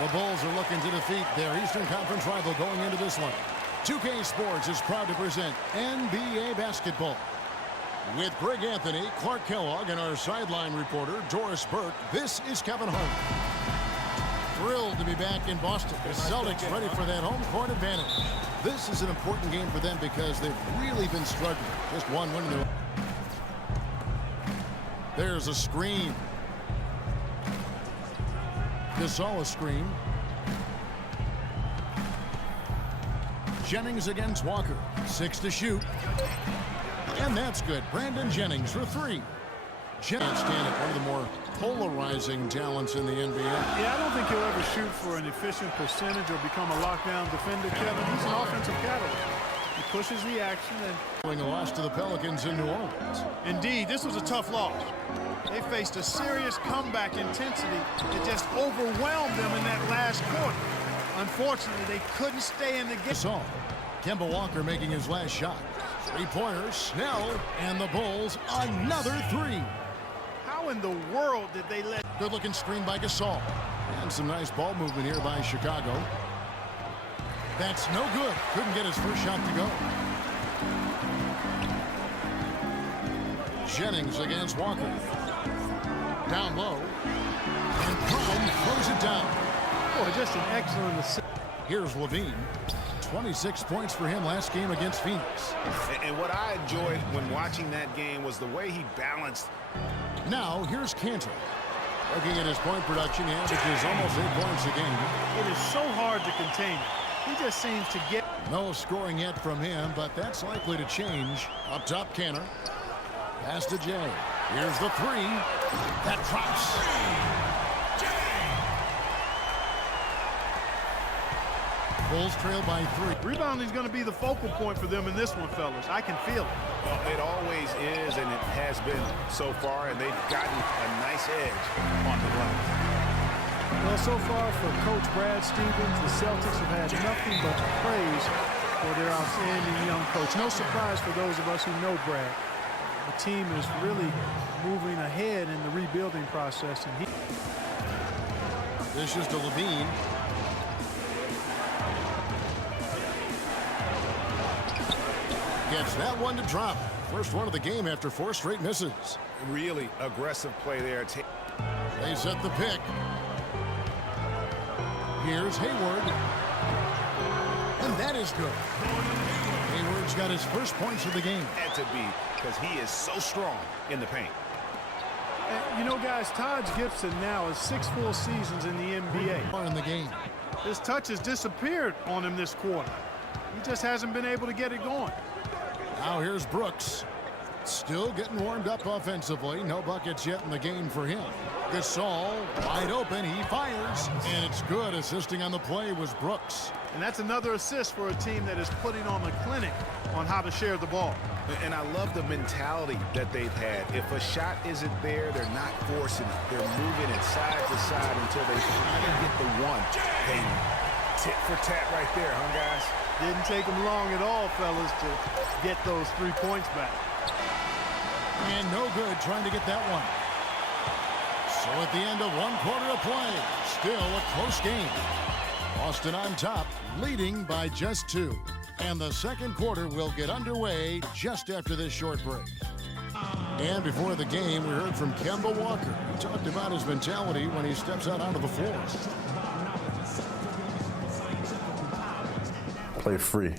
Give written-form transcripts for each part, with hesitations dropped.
The Bulls are looking to defeat their Eastern Conference rival going into this one. 2K Sports is proud to present NBA basketball. With Greg Anthony, Clark Kellogg, and our sideline reporter, Doris Burke, this is Kevin Hart. Thrilled to be back in Boston. The Celtics ready for that home court advantage. This is an important game for them because they've really been struggling. Just one win in their... There's a screen. Gasol a screen. Jennings against Walker. 6 to shoot. And that's good. Brandon Jennings for 3. Jennings stand at one of the more polarizing talents in the NBA. Yeah, I don't think he'll ever shoot for an efficient percentage or become a lockdown defender, Kevin. He's an offensive catalyst. He pushes the action and... A loss to the Pelicans in New Orleans. Indeed, this was a tough loss. They faced a serious comeback intensity that just overwhelmed them in that last quarter. Unfortunately, they couldn't stay in the game. Kemba Walker making his last shot. Three-pointer, Snell, and the Bulls another 3. How in the world did they let... Good-looking screen by Gasol. And some nice ball movement here by Chicago. That's no good. Couldn't get his first shot to go. Jennings against Walker. Down low. And Prime throws it down. Boy, just an excellent assist. Here's Levine. 26 points for him last game against Phoenix. And what I enjoyed when watching that game was the way he balanced. Now, here's Cantor. Looking at his point production, he averages almost 8 points a game. It is so hard to contain him. He just seems to get... No scoring yet from him, but that's likely to change. Up top, Cantor. Pass to Jay. Here's the 3. That drops. Bulls trail by 3. Rebounding is going to be the focal point for them in this one, fellas. I can feel it. Well, it always is, and it has been so far, and they've gotten a nice edge on the run. Well, so far for Coach Brad Stevens, the Celtics have had nothing but praise for their outstanding young coach. No surprise for those of us who know Brad. The team is really moving ahead in the rebuilding process. And this is to Levine. Gets that one to drop. First one of the game after 4 straight misses. Really aggressive play there. They set the pick. Here's Hayward. And that is good. Hayward's got his first points of the game. Had to be, because he is so strong in the paint. You know, guys, Taj Gibson now has 6 full seasons in the NBA. In the game. His touch has disappeared on him this quarter. He just hasn't been able to get it going. Now here's Brooks. Still getting warmed up offensively. No buckets yet in the game for him. Gasol wide open. He fires. And it's good. Assisting on the play was Brooks. And that's another assist for a team that is putting on a clinic on how to share the ball. And I love the mentality that they've had. If a shot isn't there, they're not forcing it. They're moving it side to side until they finally get the one. They tit for tat right there, huh, guys? Didn't take them long at all, fellas, to get those 3 points back. And no good trying to get that one. So at the end of 1 quarter of play, still a close game. Boston on top, leading by just 2. And the second quarter will get underway just after this short break. And before the game, we heard from Kemba Walker. He talked about his mentality when he steps out onto the floor. Play free.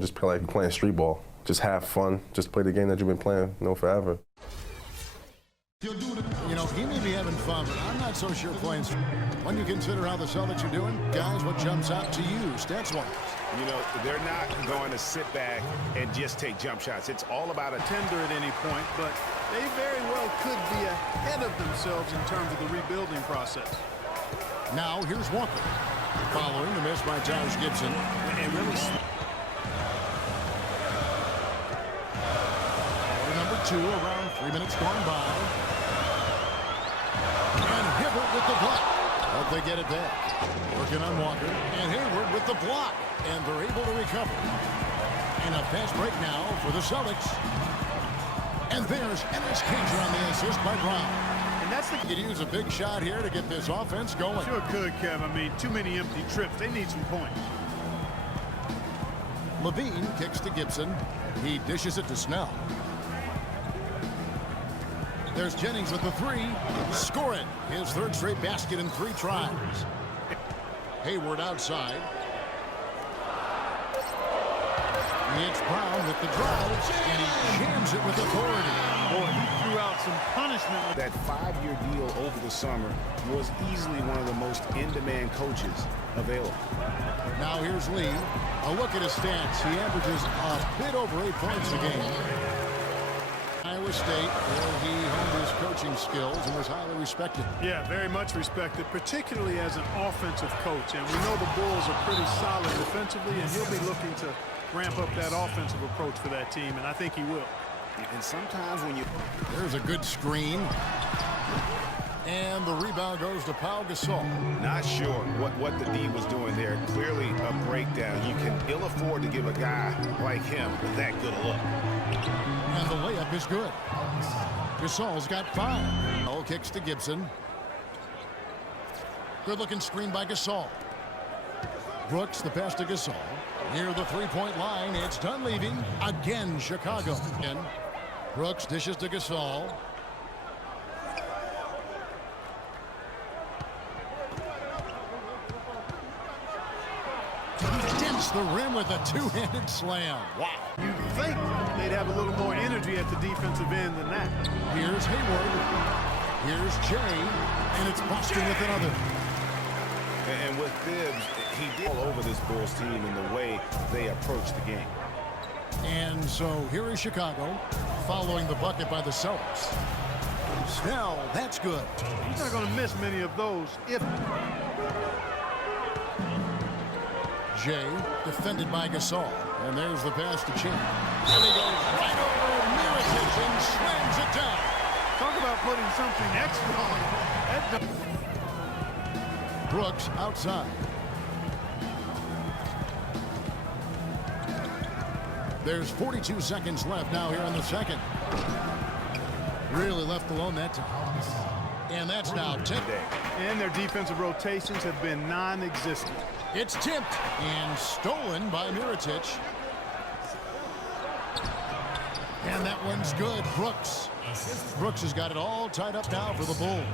Just play like you're playing street ball. Just have fun. Just play the game that you've been playing, forever. He may be having fun, but I'm not so sure playing street. When you consider how the Celtics are doing, guys, what jumps out to you, stats-wise? They're not going to sit back and just take jump shots. It's all about a tender at any point, but they very well could be ahead of themselves in terms of the rebuilding process. Now, here's Walker. Following the miss by Taj Gibson. And really... Quarter number 2, around 3 minutes gone by. And Hibbert with the block. Hope they get it back. Working on Walker. And Hayward with the block. And they're able to recover. And a fast break now for the Celtics. And there's Ennis Cantor on the assist by Brown. And that's the... Could use a big shot here to get this offense going. Sure could, Kev. I mean, too many empty trips. They need some points. Levine kicks to Gibson. He dishes it to Snell. There's Jennings with the three. Score it. His third straight basket in 3 tries. Hayward outside. It's Brown with the drive, and he jams it with authority. Boy, he threw out some punishment. That 5-year deal over the summer was easily one of the most in-demand coaches available. Now here's Lee. A look at his stats. He averages a bit over 8 points a game. Iowa State, where he honed his coaching skills and was highly respected. Yeah, very much respected, particularly as an offensive coach. And we know the Bulls are pretty solid defensively, and he'll be looking to ramp up that offensive approach for that team, and I think he will. And sometimes when you... There's a good screen. And the rebound goes to Pau Gasol. Not sure what the D was doing there. Clearly a breakdown. You can ill afford to give a guy like him that good a look. And the layup is good. Gasol's got 5. All kicks to Gibson. Good-looking screen by Gasol. Brooks, the pass to Gasol. Near the three-point line, it's Dunleavy. Again, Chicago. And Brooks dishes to Gasol. He dents the rim with a 2-handed slam. Wow. You'd think they'd have a little more energy at the defensive end than that. Here's Hayward. Here's Jay. And it's Boston with another. And with Bibbs, he did all over this Bulls team in the way they approach the game. And so here is Chicago following the bucket by the Celtics. Snell, that's good. He's not going to miss many of those if... Jay defended by Gasol. And there's the pass to Chin. And he goes right over Mirotic and slams it down. Talk about putting something extra on that. Brooks outside. There's 42 seconds left now here in the second. Really left alone that time. And that's now 10. And their defensive rotations have been non-existent. It's tipped and stolen by Mirotic. And that one's good. Brooks. Brooks has got it all tied up now for the Bulls.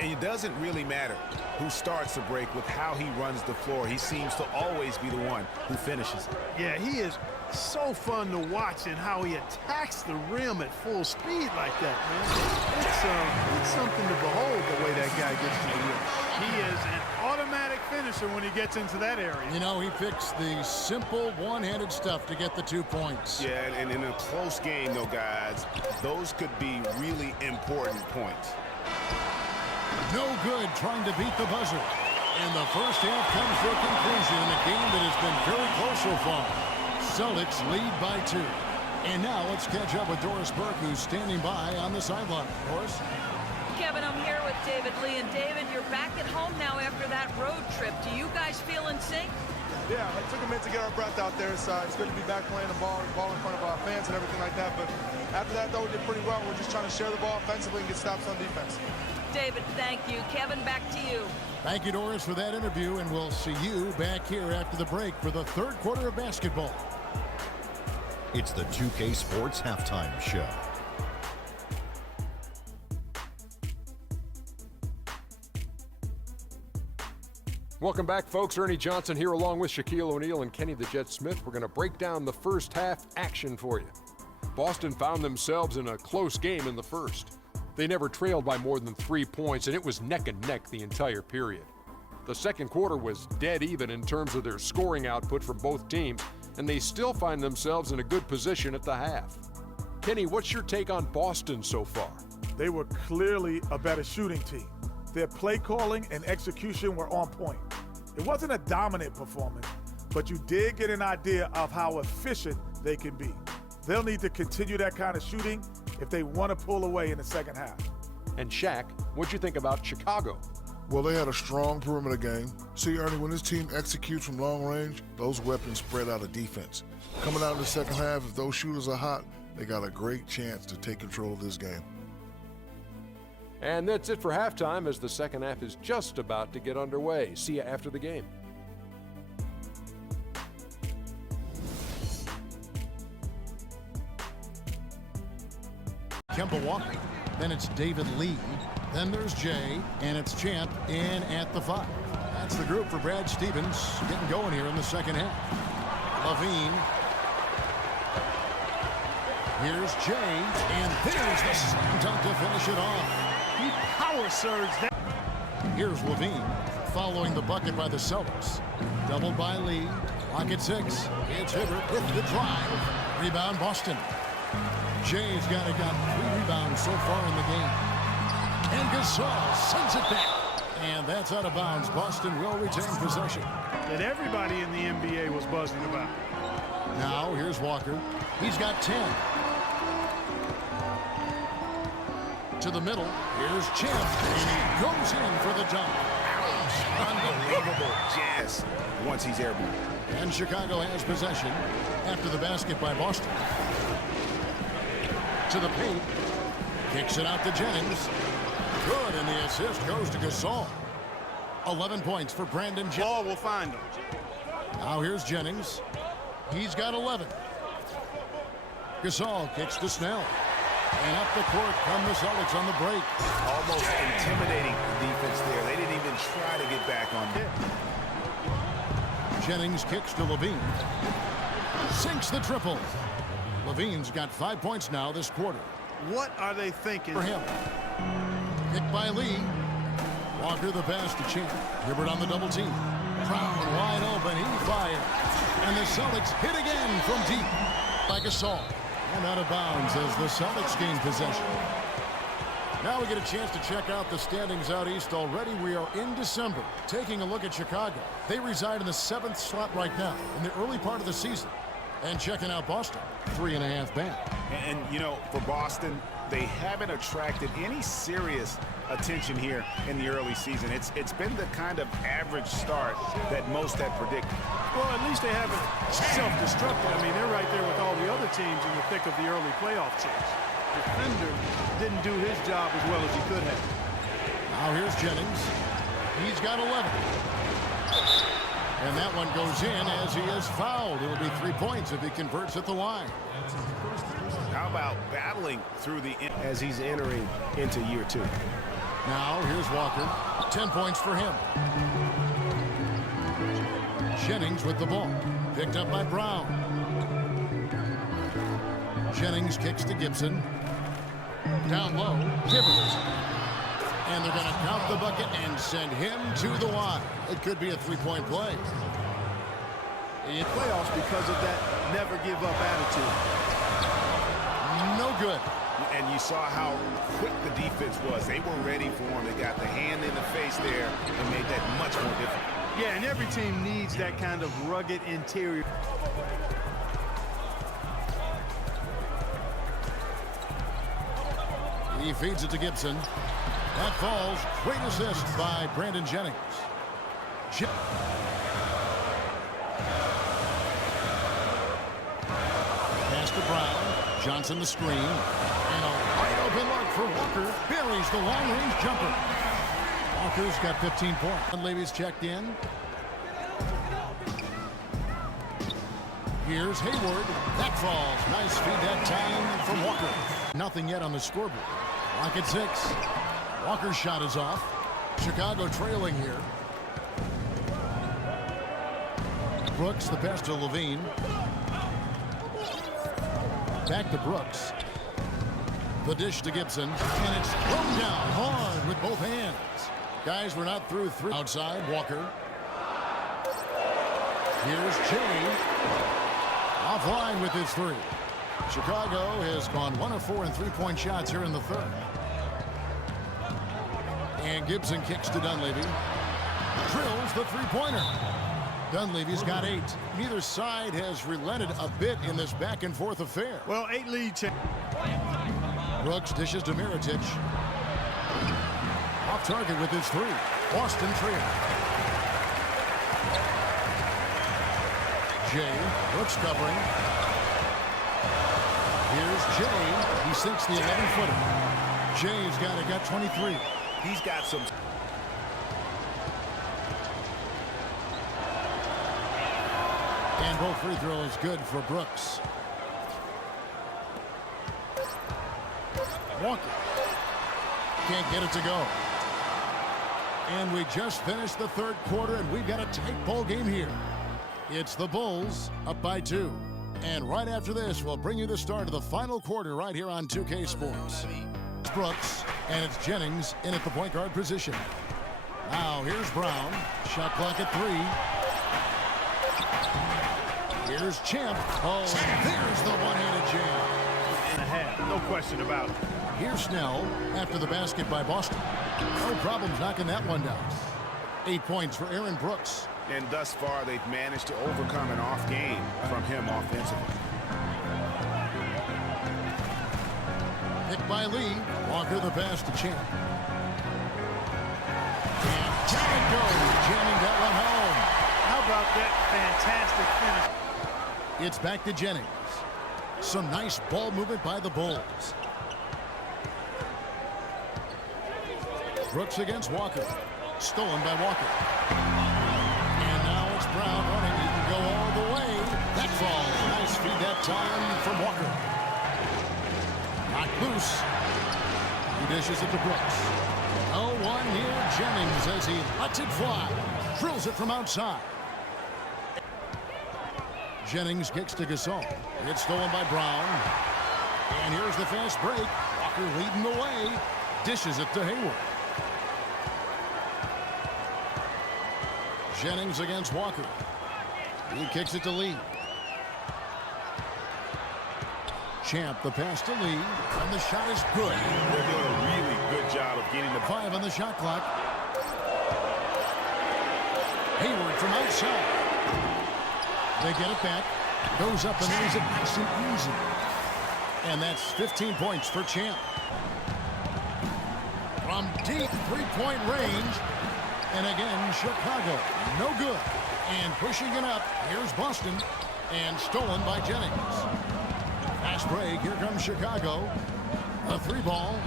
And it doesn't really matter who starts the break with how he runs the floor. He seems to always be the one who finishes it. Yeah, he is so fun to watch and how he attacks the rim at full speed like that, man. It's something to behold the way that guy gets to the rim. He is an automatic finisher when he gets into that area. You know, he picks the simple one-handed stuff to get the 2 points. Yeah, and in a close game, though, guys, those could be really important points. No good trying to beat the buzzer. And the first half comes to a conclusion in a game that has been very close so far. Celtics lead by 2. And now let's catch up with Doris Burke, who's standing by on the sideline. Doris? Kevin, I'm here with David Lee. And David, you're back at home now after that road trip. Do you guys feel in sync? Yeah, it took a minute to get our breath out there. So it's good to be back playing the ball in front of our fans and everything like that. But after that, though, we did pretty well. We're just trying to share the ball offensively and get stops on defense. David, thank you. Kevin, back to you. Thank you, Doris, for that interview, and we'll see you back here after the break for the third quarter of basketball. It's the 2K Sports Halftime Show. Welcome back, folks. Ernie Johnson here along with Shaquille O'Neal and Kenny the Jet Smith. We're going to break down the first half action for you. Boston found themselves in a close game in the first. They never trailed by more than 3 points, and it was neck and neck the entire period. The second quarter was dead even in terms of their scoring output from both teams, and they still find themselves in a good position at the half. Kenny, what's your take on Boston so far? They were clearly a better shooting team. Their play calling and execution were on point. It wasn't a dominant performance, but you did get an idea of how efficient they can be. They'll need to continue that kind of shooting if they want to pull away in the second half. And Shaq, what'd you think about Chicago? Well, they had a strong perimeter game. See, Ernie, when this team executes from long range, those weapons spread out of defense. Coming out in the second half, if those shooters are hot, they got a great chance to take control of this game. And that's it for halftime as the second half is just about to get underway. See you after the game. Kemba Walker. Then it's David Lee. Then there's Jay, and it's Champ in at the 5. That's the group for Brad Stevens getting going here in the second half. Levine. Here's Jay, and there's the slam dunk to finish it off. He power surged that. Here's Levine following the bucket by the Celtics. Doubled by Lee. Clock at 6. It's Hibbert with the drive. Rebound Boston. Jay's got 3 rebounds so far in the game. And Gasol sends it back. And that's out of bounds. Boston will retain possession. That everybody in the NBA was buzzing about. Now here's Walker. He's got 10. To the middle. Here's Champ. And he goes in for the dunk. Unbelievable Jazz once he's airborne. And Chicago has possession after the basket by Boston. To the paint. Kicks it out to Jennings. Good, and the assist goes to Gasol. 11 points for Brandon Jennings. Ball will find him. Now here's Jennings. He's got 11. Gasol kicks to Snell. And up the court come the Celtics on the break. Almost intimidating defense there. They didn't even try to get back on him. Jennings kicks to Levine. Sinks the triple. Levine's got 5 points now this quarter. What are they thinking? For him. Picked by Lee. Walker the pass to Champ. Hibbert on the double team. Brown wide open. He fires. And the Celtics hit again from deep by Gasol. And out of bounds as the Celtics gain possession. Now we get a chance to check out the standings out east already. We are in December. Taking a look at Chicago. They reside in the 7th slot right now in the early part of the season. And checking out Boston, 3.5 back. And you know, for Boston, they haven't attracted any serious attention here in the early season. It's been the kind of average start that most had predicted. Well, at least they haven't self-destructed. I mean, they're right there with all the other teams in the thick of the early playoff chase. Defender didn't do his job as well as he could have. Now here's Jennings. He's got 11. And that one goes in as he is fouled. It'll be 3 points if he converts at the line. How about battling through the as he's entering into year 2? Now here's Walker. 10 points for him. Jennings with the ball. Picked up by Brown. Jennings kicks to Gibson. Down low. Hibbert. And they're going to count the bucket and send him to the line. It could be a 3-point play. In playoffs because of that never give up attitude. No good. And you saw how quick the defense was. They were ready for him. They got the hand in the face there and made that much more difficult. Yeah, and every team needs that kind of rugged interior. He feeds it to Gibson. That falls. Great assist by Brandon Jennings. Pass to Brown. Johnson the screen. And a wide open look for Walker. Buries the long-range jumper. Walker's got 15 points. Levy's checked in. Here's Hayward. That falls. Nice feed that time from Walker. Nothing yet on the scoreboard. Lock at 6. Walker's shot is off. Chicago trailing here. Brooks, the pass to Levine. Back to Brooks. The dish to Gibson. And it's thrown down hard with both hands. Guys, we're not through 3. Outside, Walker. Here's Jay. Offline with his 3. Chicago has gone 1 of 4 in 3-point shots here in the third. And Gibson kicks to Dunleavy. Drills the 3-pointer. Dunleavy's got 8. Neither side has relented a bit in this back-and-forth affair. Well, 8 lead. Brooks dishes to Mirotic. Off target with his 3. Boston trail. Jay. Brooks covering. Here's Jay. He sinks the 11-footer. Jay's got 23. He's got some. And both free throws good for Brooks. Walker can't get it to go. And we just finished the third quarter, and we've got a tight ball game here. It's the Bulls up by 2. And right after this, we'll bring you the start of the final quarter right here on 2K Sports. It's Brooks, and it's Jennings in at the point guard position. Now here's Brown. Shot clock at 3. Here's Champ. Oh, and there's the one-handed jam. And a half, no question about it. Here's Snell after the basket by Boston. No problems knocking that one down. 8 points for Aaron Brooks. And thus far, they've managed to overcome an off game from him offensively. Hit by Lee. Walker the pass to Champ. And down it goes. Jamming that one home. How about that fantastic finish? It's back to Jennings. Some nice ball movement by the Bulls. Brooks against Walker. Stolen by Walker. And now it's Brown running. He can go all the way. That fall. Nice feed that time from Walker. Knocked loose. He dishes it to Brooks. 0-1 here. Jennings as he lets it fly. Drills it from outside. Jennings kicks to Gasol. It's stolen by Brown. And here's the fast break. Walker leading the way. Dishes it to Hayward. Jennings against Walker. He kicks it to Lee. Champ the pass to Lee. And the shot is good. They're doing a really good job of getting the 5 on the shot clock. Hayward from outside. They get it back. Goes up and lays it nice and easy. And that's 15 points for Champ. From deep three-point range. And again, Chicago. No good. And pushing it up. Here's Boston. And stolen by Jennings. Fast break. Here comes Chicago. A 3-ball.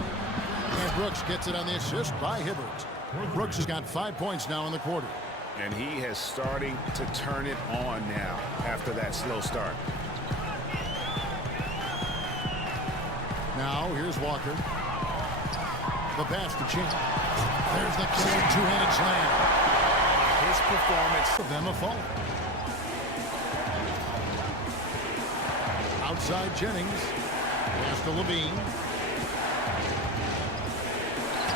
And Brooks gets it on the assist by Hibbert. Brooks has got 5 points now in the quarter. And he has starting to turn it on now after that slow start. Now here's Walker. The pass to Champ. There's the killer two-handed slam. His performance. Of them a fall. Outside Jennings. Pass to Levine.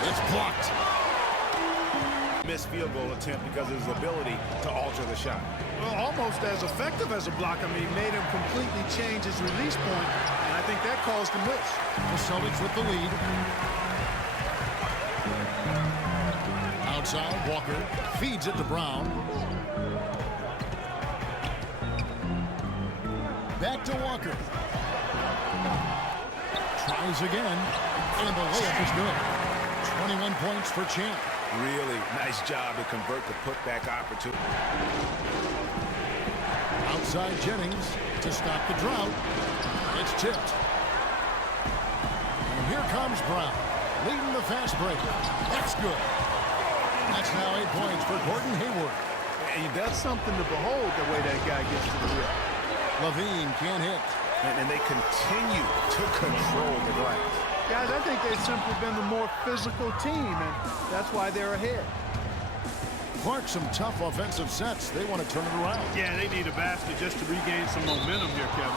It's blocked. Missed field goal attempt because of his ability to alter the shot. Well, almost as effective as a block. I mean, made him completely change his release point, and I think that caused him miss. The Celtics with the lead. Outside, Walker feeds it to Brown. Back to Walker. Tries again, and the layup is good. 21 points for Champ. Really nice job to convert the putback opportunity. Outside Jennings to stop the drought. It's tipped. And here comes Brown, leading the fast break. That's good. That's now 8 points for Gordon Hayward. And that's something to behold, the way that guy gets to the rim. Levine can't hit. And they continue to control the glass. Guys, I think they've simply been the more physical team, and that's why they're ahead. Clark, some tough offensive sets. They want to turn it around. Yeah, they need a basket just to regain some momentum here, Kevin.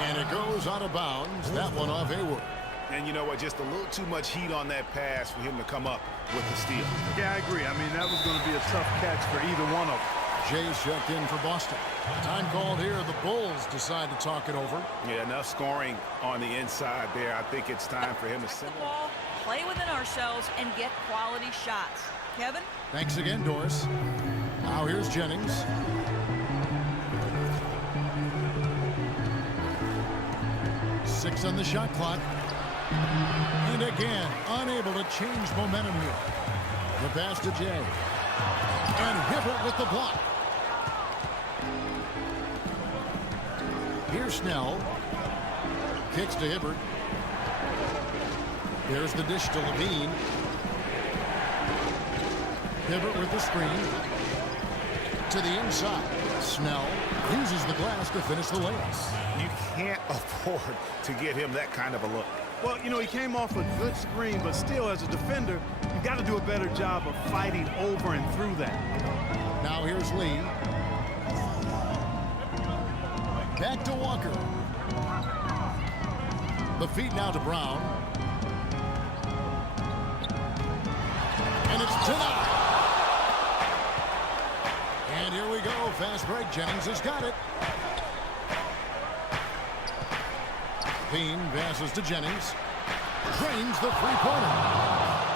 And it goes out of bounds. That one off Hayward. And you know what? Just a little too much heat on that pass for him to come up with the steal. Yeah, I agree. I mean, that was going to be a tough catch for either one of them. Jay's checked in for Boston. Time called here. The Bulls decide to talk it over. Yeah, enough scoring on the inside there. I think it's time for him to send it. Ball, play within ourselves, and get quality shots. Kevin? Thanks again, Doris. Now here's Jennings. Six on the shot clock. And again, unable to change momentum here. The pass to Jay. And Hibbert with the block. Here's Snell. Kicks to Hibbert. There's the dish to Levine. Hibbert with the screen. To the inside. Snell uses the glass to finish the layup. You can't afford to get him that kind of a look. Well, you know, he came off a good screen, but still, as a defender, you got to do a better job of fighting over and through that. Now here's Lee. Back to Walker. The feed now to Brown. And it's denied. And here we go. Fast break. Jennings has got it. Bean passes to Jennings. Drains the three-pointer.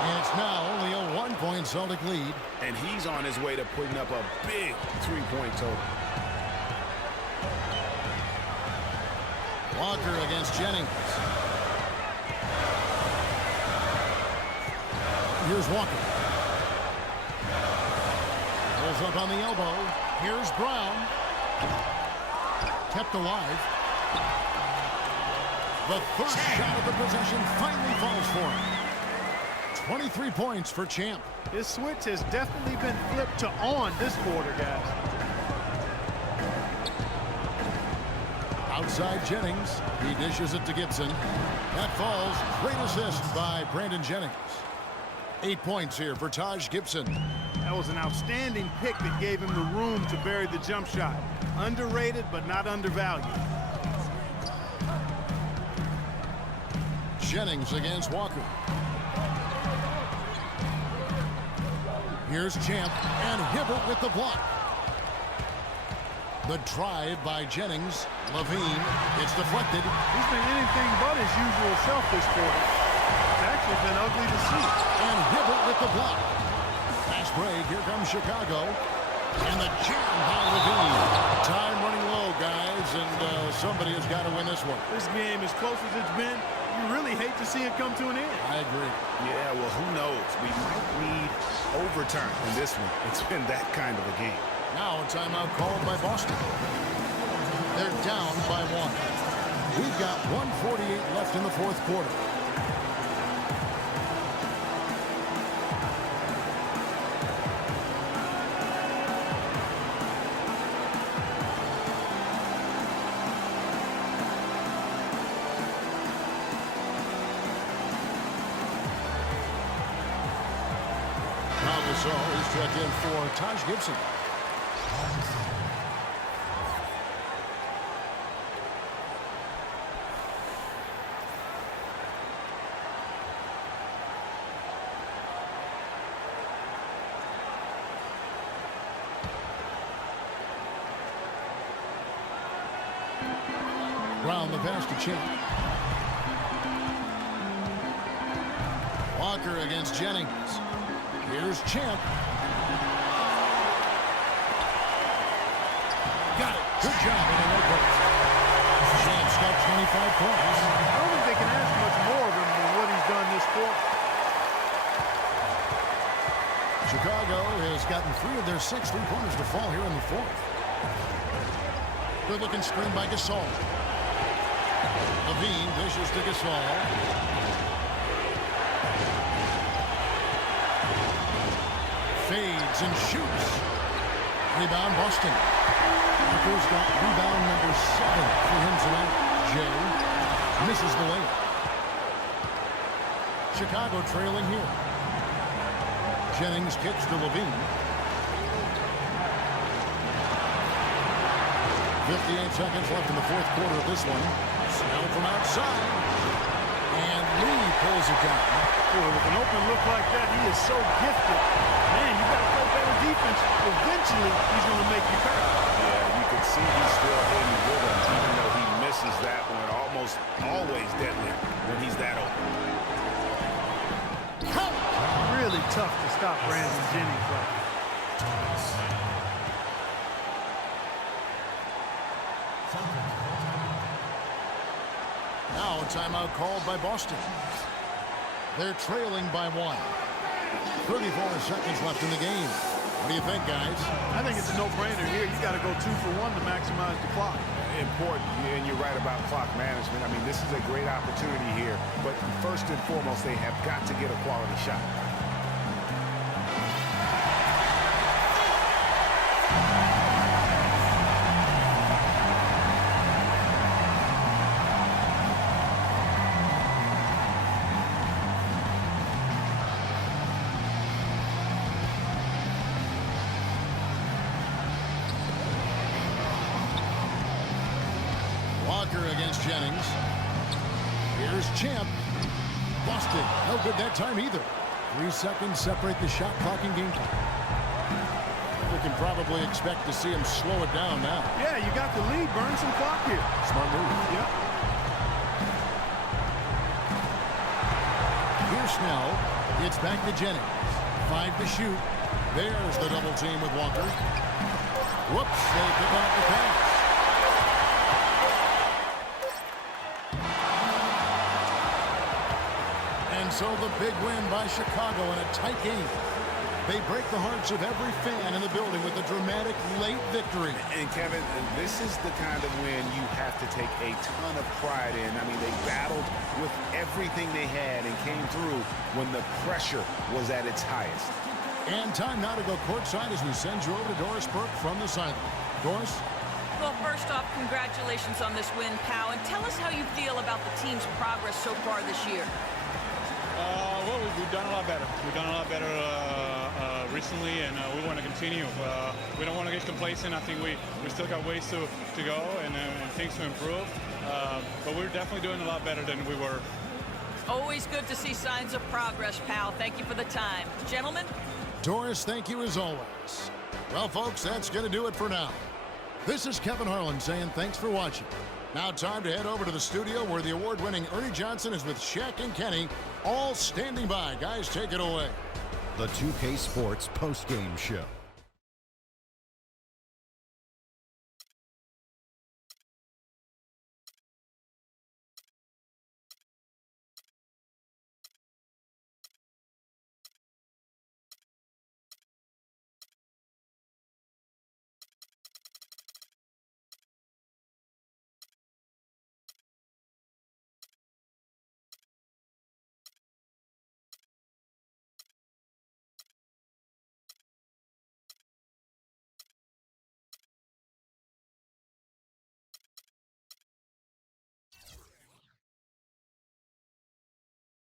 And it's now only a 1-point Celtic lead. And he's on his way to putting up a big three-point total. Walker against Jennings. Here's Walker. Pulls up on the elbow. Here's Brown. Kept alive. The first shot of the possession finally falls for him. 23 points for Champ. His switch has definitely been flipped to on this quarter, guys. Outside Jennings. He dishes it to Gibson. That falls. Great assist by Brandon Jennings. 8 points here for Taj Gibson. That was an outstanding pick that gave him the room to bury the jump shot. Underrated, but not undervalued. Jennings against Walker. Here's Champ and Hibbert with the block. The drive by Jennings. Levine. It's deflected. He's been anything but his usual self this quarter. It's actually been ugly to see. And Hibbert with the block. Fast break. Here comes Chicago. And the jam by Levine. Time running low, guys, and somebody has got to win this one. This game, as close as it's been, you really hate to see it come to an end. I agree. Yeah, well, who knows? We might need overtime in this one. It's been that kind of a game. Now a timeout called by Boston. They're down by 1. We've got 1:48 left in the fourth quarter. So he's checked in for Taj Gibson. Brown the pass to Champ. Walker against Jennings. Here's Champ. Got it. Good job in the low. Champ's got 25 points. I don't think they can ask much more of him than what he's done this quarter. Chicago has gotten 3 of their 6 three-pointers to fall here in the fourth. Good looking screen by Gasol. Levine dishes to Gasol. Fades and shoots. Rebound Boston. Walker's got rebound number 7 for him tonight. Jay misses the layup. Chicago trailing here. Jennings kicks to Levine. 58 seconds left in the fourth quarter of this one. Snell from outside. And Lee pulls it down. Boy, with an open look like that, he is so gifted. Man, you got to play better defense. Eventually, he's going to make you pay. Yeah, you can see he's still in with him, even though he misses that one. Almost always deadly when he's that open. Really tough to stop Brandon Jennings like that. Now a timeout called by Boston. They're trailing by 1. 34 seconds left in the game. What do you think, guys? I think it's a no-brainer here. You got to go 2 for 1 to maximize the clock. Important, and you're right about clock management. I mean, this is a great opportunity here, but first and foremost, they have got to get a quality shot. Walker against Jennings. Here's Champ. Busted. No good that time either. 3 seconds separate the shot clock and game time. We can probably expect to see him slow it down now. Yeah, you got the lead. Burn some clock here. Smart move. Yep. Here's Snell. It's back to Jennings. 5 to shoot. There's the double team with Walker. Whoops, they pick up the pass. And so the big win by Chicago in a tight game. They break the hearts of every fan in the building with a dramatic late victory. And Kevin, this is the kind of win you have to take a ton of pride in. I mean, they battled with everything they had and came through when the pressure was at its highest. And time now to go courtside as we send you over to Doris Burke from the sideline. Doris? Well, first off, congratulations on this win, Pow, and tell us how you feel about the team's progress so far this year. Well, we've done a lot better. We've done a lot better recently, and we want to continue. We don't want to get complacent. I think we still got ways to go and things to improve. But we're definitely doing a lot better than we were. Always good to see signs of progress, Pal. Thank you for the time. Gentlemen? Doris, thank you as always. Well, folks, that's going to do it for now. This is Kevin Harlan saying thanks for watching. Now time to head over to the studio where the award-winning Ernie Johnson is with Shaq and Kenny, all standing by. Guys, take it away. The 2K Sports postgame show.